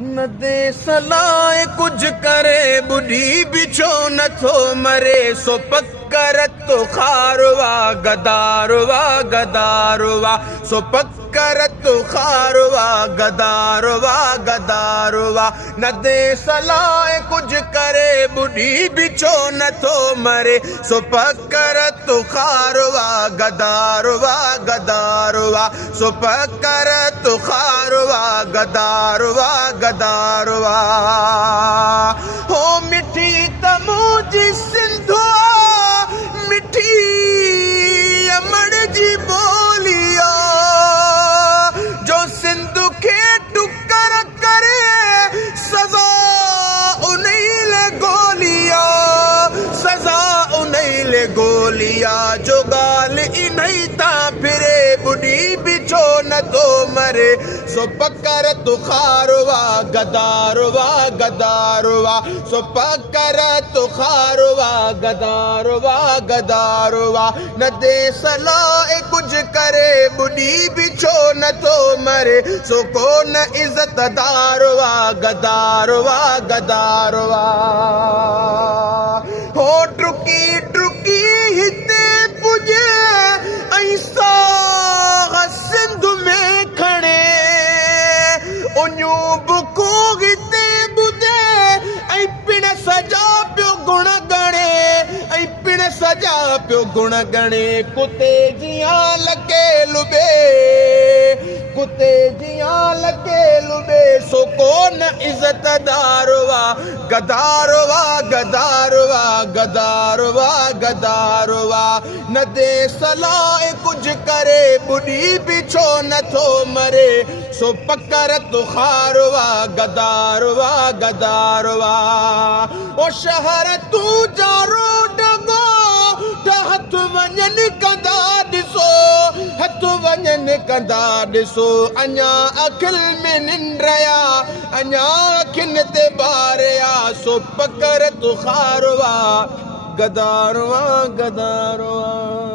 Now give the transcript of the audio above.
न दे सलाह कुछ करे बुढ़ी बिछो न थो मरे सो पक्कर तो खारवा गदारवा गदारवा सो पक्कर तो खारवा गदारवा गदारवा न दे सलाह कुछ करे बुढ़ी बिछो न थो मरे सो पक्कर तो खारवा गदारवा गदारवा सो पक्कर तो खारवा गदारवा गदारवा हो मिठी तमुजी सिंधुआ मिठी अमड़ जी बोलिया जो सिंधु के टुकर करे सजा उन्हीं ले गोलिया सजा उन्हीं ले गोलिया जो गाल इन्हीं ता फिरे बुढ़ी बिछो न तो मरे सो पक्कर तो खारवा गदारवा गदारवा सो पक्कर तो खारवा गदारवा गदारवा न दे सलाह कुछ करे बुढ़ी बिछो न तो मरे सो को न इज्जतदारवा गदारवा गदारवा हो ट्रुकी ट्रुकी हिते पुजे ऐसा सिंध में खड़े उन्यूं बुकू हिते बुधे ऐं पिण सजा पियो गुण गणे ऐं पिण सजा पियो गुण गणे कुते जियां लगे लुबे कुते जियां लगे लुबे सो कोन इज्जतदारवा गदारवा गदारवा गदारवा गदारवा न दे सलाह कुछ करे बुढ़ी बिछो न थो मरे सो पक्कर तो खारवा गदारवा गदारवा ओ शहर तू जारो डगो हथ वञन कंदा ॾिसो हथ वञन कंदा ॾिसो अञा अखिल में निंड्रया अञा अखिन ते बारिया सो पक्कर तो खारवा गदारवा गदारवा।